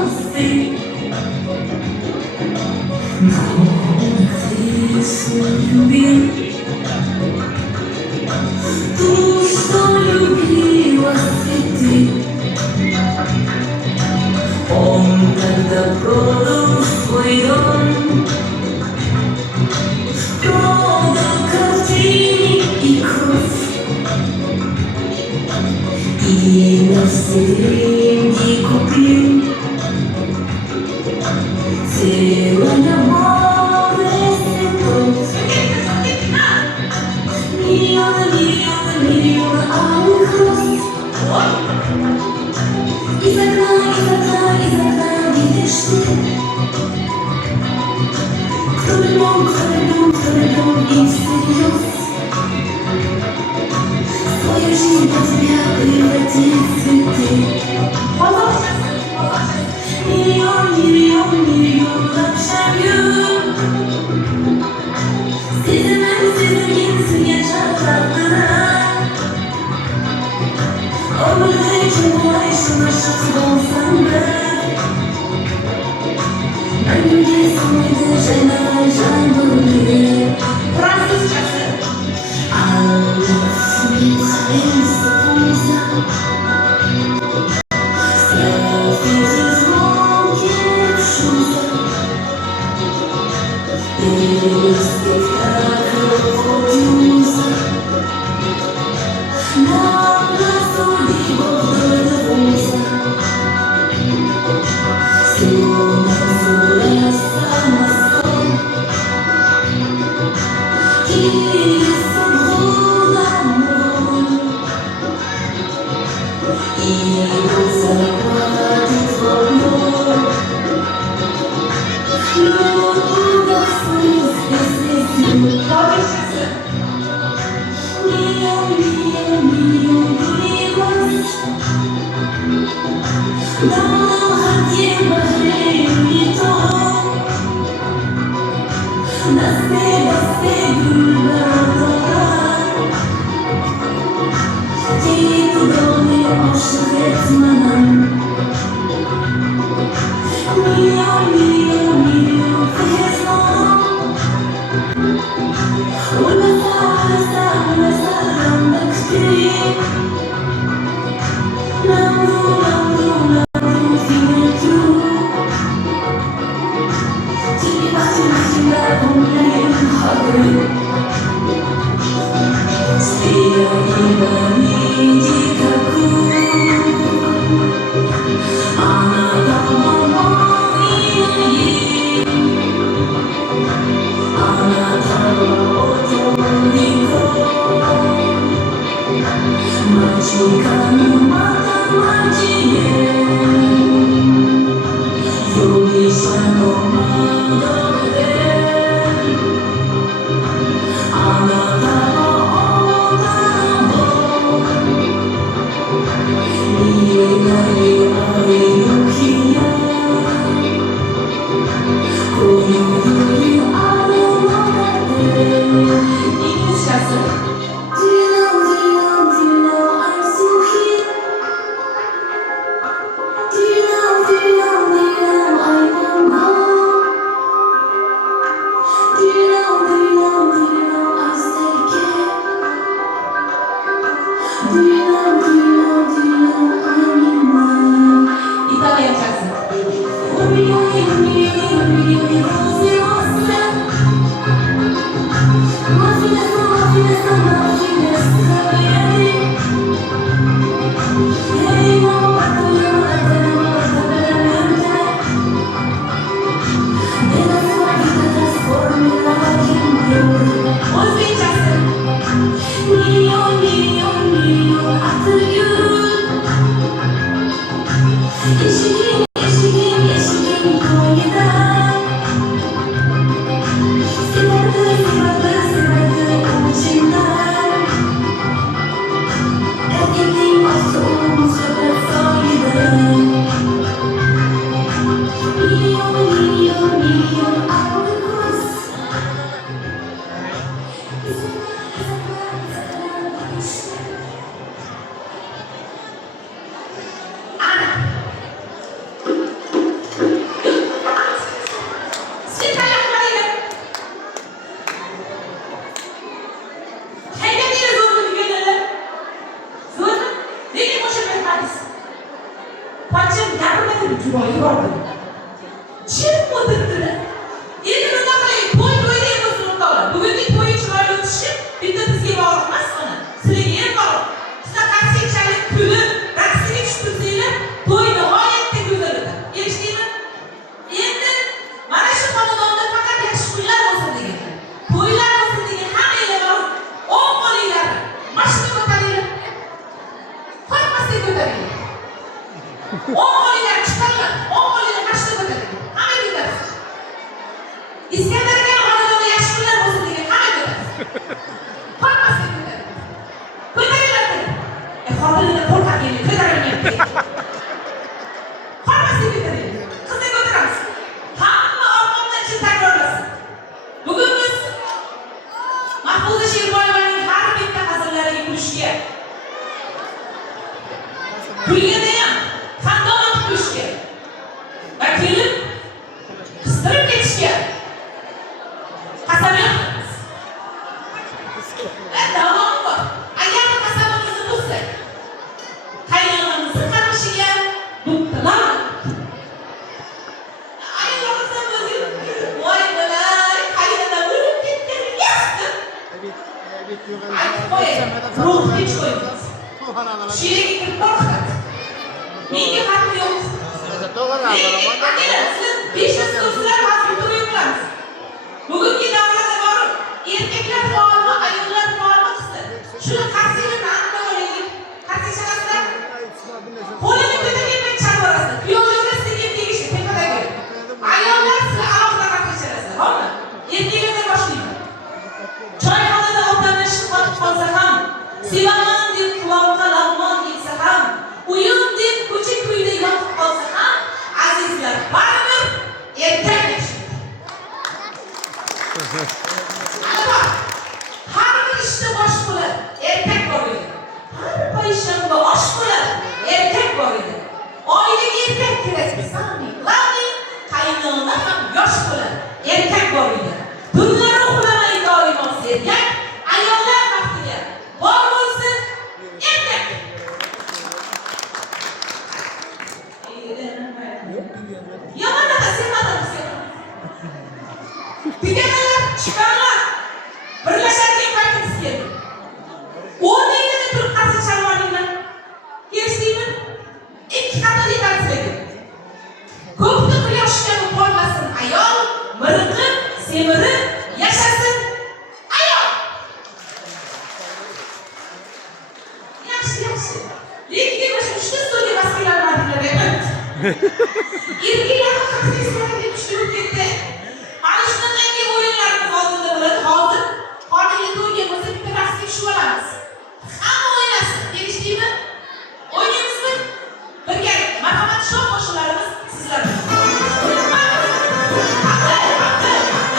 Ty lubię, tuż to lubiła ty. On тогда продал свой дом, продал картины и кровь, и на все деньги купил целое море цветов. Миллионы, миллионы, миллионы алых роз. Из окна видишь ты, кто влюблен и всерьез свою жизнь под тебя превратит в цветы. Миллион akşamıyor. Sizin yaşattılar. Ömürde için kolay şulaşıp olsan da önce sanıydı şeyler canlı. Fransızcası. Anlasın en sıkıysa sevgisiz volken şuza bir spektakl podziuza. Parçam gapirmadi juvoy yubordim. Jim o'tiribdi. Endi nima qilay? To'y deb o'tiribdilar. Bugungi to'y chiroyli o'tishi bitta bizga bog'liq emas mana. Sizlarga ham bog'liq. Sizlar qanchalik kulib, raqsga tushsanglar, to'y nihoyatda go'zal o'tadi. Eshitdingmi? Endi mana shu xonadonda faqat yaxshi kunlar bo'lsin deganlar. To'ylar bo'lsin degan hammanglar bor. O'ng qo'linglarni mashina ko'taringlar. Qo'ymasdan ko'taringlar. O'ng qo'linglarni chiqaringlar. O'ng qo'linglarni mashina ko'taringlar. Hamma ko'tarsin. İskender aka xonadonda yaxshi kunlar bo'lsin degan hamma ko'tarsin. Qo'ymasdan ko'taringlar. Ko'taringlar. Xotinini qo'rqatinglar, ko'taringlar. Qo'ymasdan ko'taringlar. Qizni ko'taramiz. Hamma orqamdan chin takrorlasin. Bugun biz Mahfuza Sherboyevaning har bitta hazillariga kulishga, kulganda ham xandon olib kulishga va kulib qistirib ketishga qasamyod qilamiz. Davom bor. Agar qasamimizni buzsak, qaynonamizni qarg'ishiga buttalar. Voy bo'lay, qaynonam o'lib ketgan yaxshi. Ruh hech qo'ymaymiz. She'riga kirib qo'rqadi. Menga haqqi yo'q. Siz do'stlar hozir turibmiz. Bugungi davrada borib, erkaklar faolmi, ayollar faolmi qilsin. Shuni qarshingizda aniqlab olaylik. Qarshingizda qo'lini ko'targan chavorasiz. Kuyovlarga sizga tegishi tepadagi. Ayollar sizni alohida qarshilasiz, to'g'rimi? Erkaklardan boshlaymiz. Choyxonada o'tirishib qolsa ham, sevaman deb quloqqa lag'mon yetsa ham, uyim deb ko'cha-ko'yda yotib qolsa ham, azizlar, baribir erkak yashaydi. Har bir ishda bosh qo'lar, erkak bor edi. Har bir payshanba osh qo'lar, erkak bor edi. Oilaga erkak kerak. Aniqlaning, qaynona ham yosh qo'lar, erkak bor edi. Tunlari uxlamay doimo sergak, ayollar vaqtiga bor bo'lsin, erkak. Yomon sen odamsan. Tuganalar, chiqarlar. Birlashadigan paytimiz keldi. O'rningizda turib qarshi chalmoninglar. Kelishdingmi? Ikki qatorli tarzlagi. Ko'kni quyoshga qolmasin ayol, miriqib, semirib yashasin ayol. Yaxshi. Lekin mana shu stolga bas qilolmadinglar. Erkaklar haqida